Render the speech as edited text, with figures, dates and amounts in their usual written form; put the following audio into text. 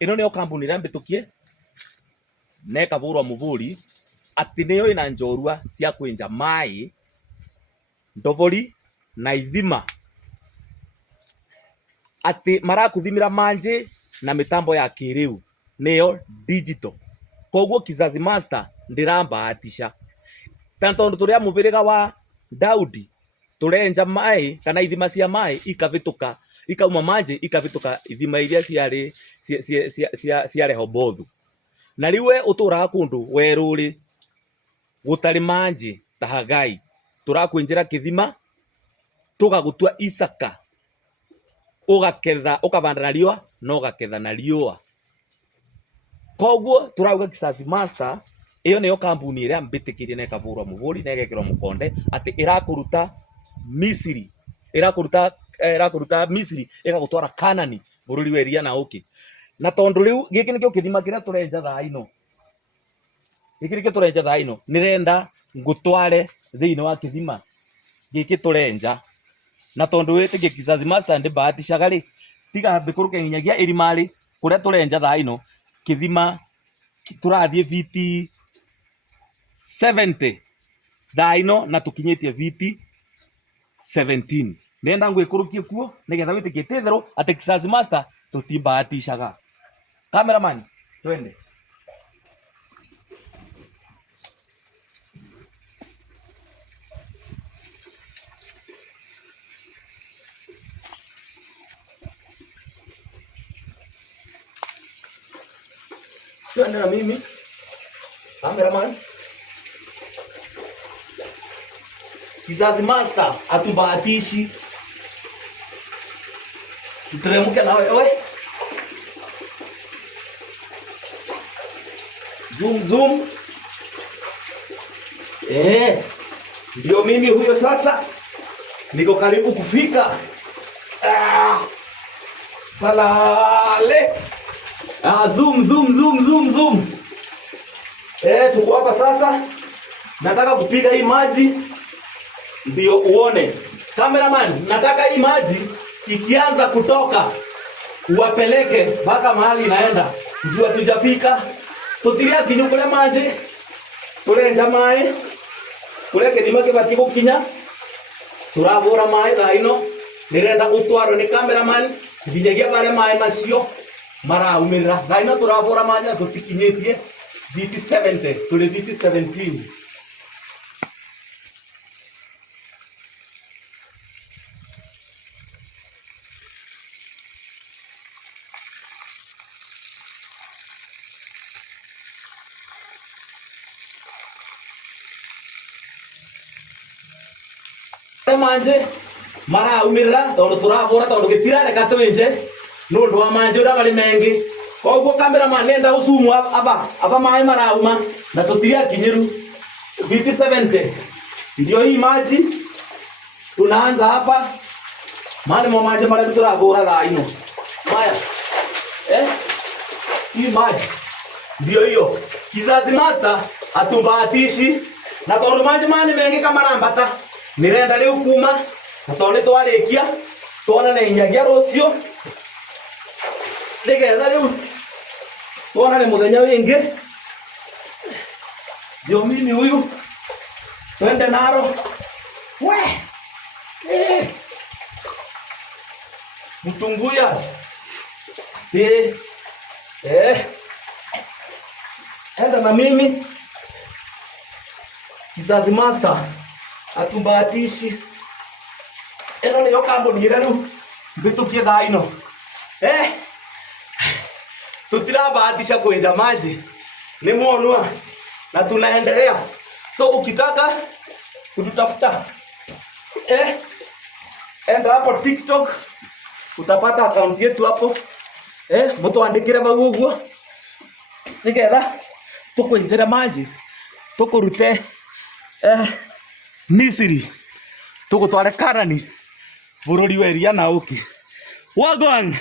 ino nio kambuni ria mbitukie neka vurwa muvuri ati niyo ina njorua cia kwenja mai Ndovori na Ithima, ati marakuthimira manji na mitambo ya kiriu niyo digital. Koguo Kizazi Master ndirambahatisha tondu turia muviriga wa Daudi turenja mai kana ithima cia mai ikavituka ikauma manji ikavituka ithima iria cia Rehobothu, na riwe uturaga kundu weruri gutari manji ta Hagai turakwenjera kithima tugagutua Isaka ugaketha ukavanda na riua no gaketha na riua. Koguo turauga Kizazi Master iyo niyo kambuni iria mbitikirie neka vurwa muvuri na igekirwa mukonde ati irakuruta Misiri irakuruta Misiri igagutwara Kanani bururi weria na uki. Na tondu riu giki nikio kithima kiria turenja thaino nirenda ngutware thiini wa kithima giki turenja, na tondu witikie Kizazi Master ndibahatishaga ri tiga mbikuruke nginyagia irimari kuria turenja thaino kithima turathie viti 70 thaino na tukinyitie viti 17. Nenda ngwikurukie kuo nigetha witikie tithero ati Kizazi Master tutibahatishaga. Cameraman twende. Twende na mimi. Cameraman. Kizazi Master atubahatishi. Tuteremke na wewe. Zoom. Ndio mimi huyo sasa. Niko karibu kufika. Salale. Zoom. Tuko hapa sasa. Nataka kupiga hii maji ndio uone. Cameraman, nataka hii maji ikianza kutoka uwapeleke mpaka mahali inaenda. Njua tujafika. Tutiria kinyu kule maji. Turenja mai. Kule kithima kibati gukinya. Turavura mai thaino. Nirenda gutwaro ni cameraman nginyagia bare mai macio maraumirira. Thaino turavura mai na tutikinyitie viti 70 tuli viti 17. Manje maraumirira tondu turavura tondu gitirareka twinje nundu wa manje uria mari mengi. Koguo cameraman nenda usumu aba mai marauma na tutiria kinyiru viti 70. Ndio hii maji tunaanza hapa mali mo manje mara turavura thaino maya hii maji ndio hiyo. Kizazi Master atubahatishi na tondu manje mani mengi kamarambata nirenda riu kuma na tondu twarikia tuonane inyagia rucio nigetha riu tuonane muthenya wingi. Ndio mimi huyu twende naro mtunguya enda na mimi. Kizazi Master atubahatishi eno niyo kambuni iria riu mbitukie thaino tutirabahatisha kwenja maji ni muonwa na tunaendelea. So ukitaka kututafuta enda hapo TikTok utapata account yetu hapo mutuandikire vau uguo nigetha tukwenjera maji tukurute Misiri tugutware Kanani bururi weria na uki wagwan.